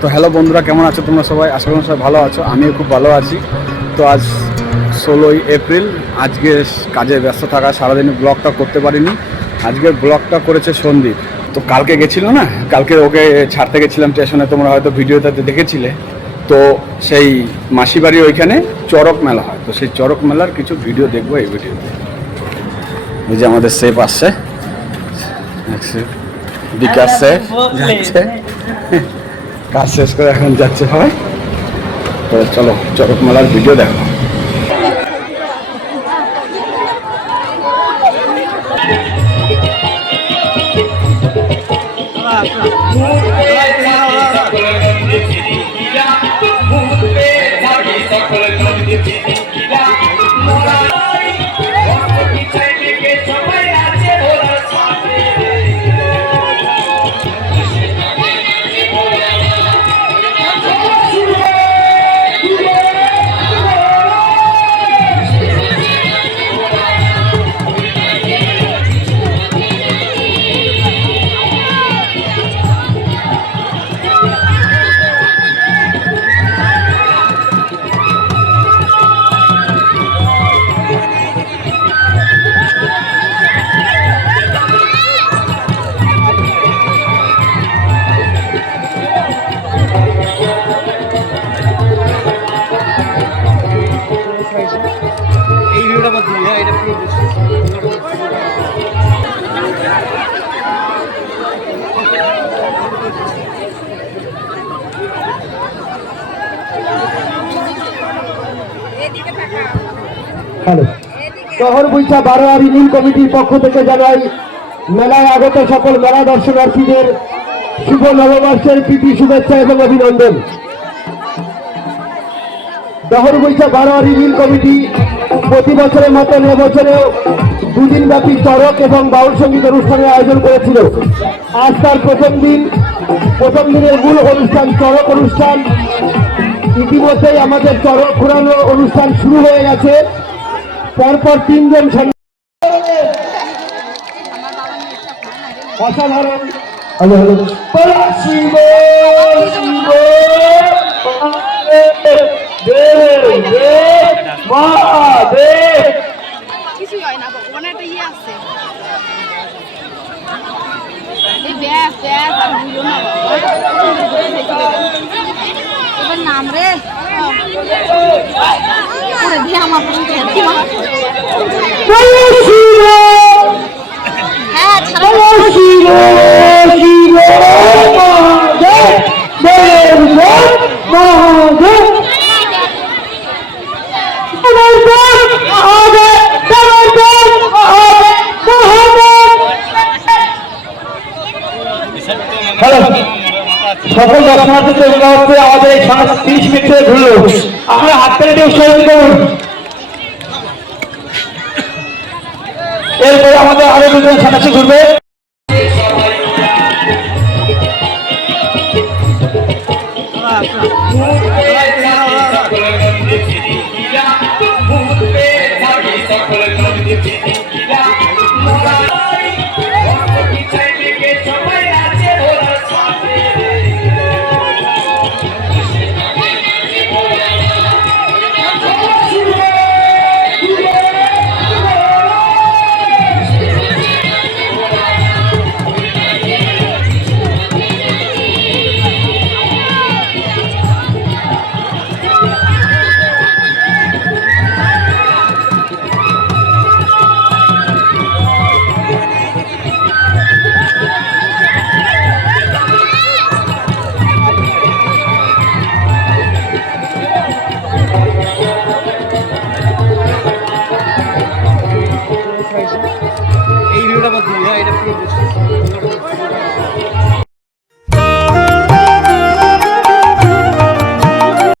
তো হ্যালো বন্ধুরা, কেমন আছো তোমরা সবাই? আশা করি সবাই ভালো আছো, আমিও খুব ভালো আছি। তো আজ 16ই এপ্রিল, আজকে কাজে ব্যস্ত থাকা সারাদিন ব্লগটা করতে পারিনি। আজকের ব্লগটা করেছে সন্দীপ। তো কালকে গেছিলো না, কালকে ওকে ছাড়তে গেছিলাম স্টেশনে, তোমরা হয়তো ভিডিওটাতে দেখেছিলে। তো সেই মাসি বাড়ির ওইখানে চড়ক মেলা হয়, তো সেই চড়ক মেলার কিছু ভিডিও দেখবো এই ভিডিওতে। ওই যে আমাদের সেফ আসছে, বিকাশ সেফ যাচ্ছে, কাজ শেষ করে এখন যাচ্ছে সবাই। তো চলো চড়ক মেলার ভিডিও দেখো। শহর বৈশা 12 নীল কমিটির পক্ষ থেকে জানাই মেলায় আগত সকল মেলা দর্শনার্থীদের শুভ নববর্ষের প্রীতি শুভেচ্ছা এবং অভিনন্দন। শহর বৈশা 12 নীল কমিটি প্রতি বছরের মতন এবছরেও দুদিনব্যাপী চড়ক এবং বাউল সঙ্গীত অনুষ্ঠানের আয়োজন করেছিল। আজ তার প্রথম দিনের মূল অনুষ্ঠান চড়ক অনুষ্ঠান। ইতিমধ্যেই আমাদের চড়ক ঘোরানো অনুষ্ঠান শুরু হয়ে গেছে। পরপর 3 জন অসাধারণ শিব শিব মহাদেব কিছুই হয় না, ভগবানের একটা ইয়ে আছে। এই ব্যাস ব্যাস আর বুঝো না এবার নাম রে দিয়ে আমার হ্যাঁ সকল দর্শনার্থীদের হচ্ছে আমাদের এই 30 মিনিটে ঘুরলো। আমরা হাত পেরে উৎসাহিত করুন। এরপরে আমাদের আরো 2 জন সন্ন্যাসী ঘুরবে। এই ভিডিওটা মধ্যে এটা পুরো